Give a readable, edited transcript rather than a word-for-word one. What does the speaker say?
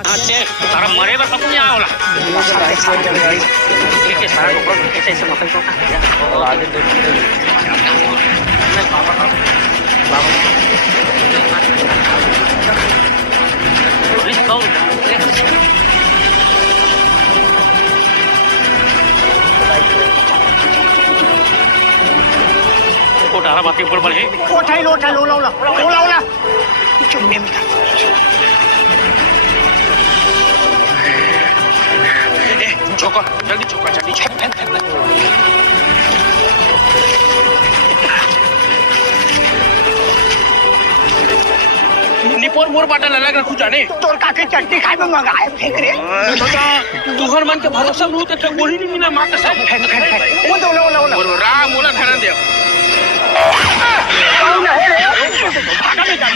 ते सारा मरेगा सब नहीं आवला ठीक है सारा ऊपर कैसे ऐसे मकल को और आगे देखते मैं बाबा रिस्क और कोटारा बातें ऊपर बढ़े कोठाई लोटा लोला चुम्मे में चौका जल्दी चौका जल्दी निपोर मोर बाटल अलग रखू जाने तोर काके चटनी खाए में मंगाए फेंक रे तुहर मन के भरोसा नहीं तो वही नहीं ना मार सब वो तो राम मोला धरन दे भागा ले जा